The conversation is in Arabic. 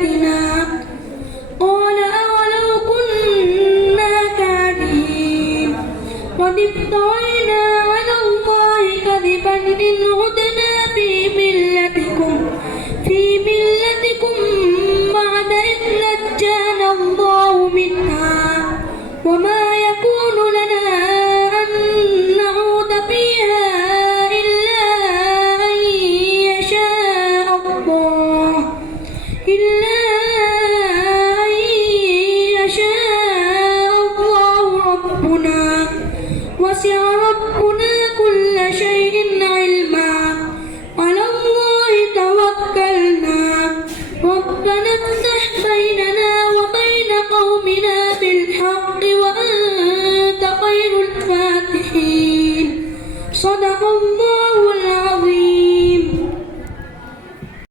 بآياتنا قال أولو كنا كارهين قد افترينا على الله كذبا إن عدنا في ملتكم بعد إذ نجانا الله منها وما يكون لنا أن نعود فيها إلا أن يشاء الله ربنا وسع ربنا كل شيء علما